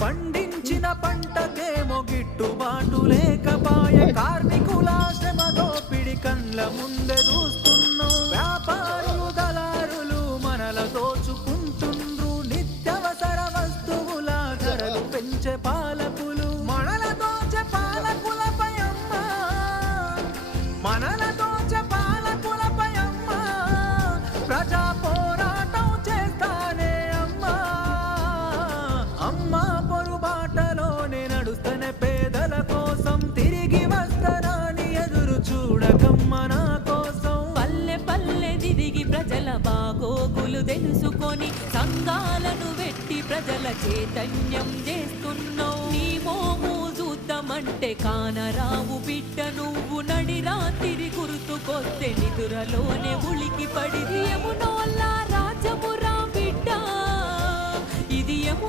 పండించిన పంటకేమో గిట్టుబాటు లేకపాయే, కార్మికుల శ్రమ దోపిడి కండ్ల ముందే చూస్తున్నాం. వ్యాపారులు దళారులు మనల దోచుకుంటుండ్రు, నిత్యవసర వస్తువుల ధరలు పెంచే పాలకులు మనల దోచే పాలకులపై అమ్మా, మనల దోచే పాలకులపై అమ్మా, ప్రజా పోరాటం చేస్తానే అమ్మా. అమ్మా పొరుబాటలోనే నడుస్తనే పేదల కోసం, తిరిగి వస్తానని ఎదురు చూడకమ్మ నా కోసం. పల్లె పల్లె తిరిగి ప్రజల బాగోగులు తెలుసుకొని సంఘాలను పెట్టి ప్రజల చైతన్యం చేస్తున్నావు. నీ మోము చూద్దామంటే కానరావు బిడ్డ, నువ్వు నడి రాత్రి గుర్తుకొస్తే నిదురలోనే ఉలికి పడి. యమునోల్ల రాజమురా బిడ్డ, ఇది యమునోల్ల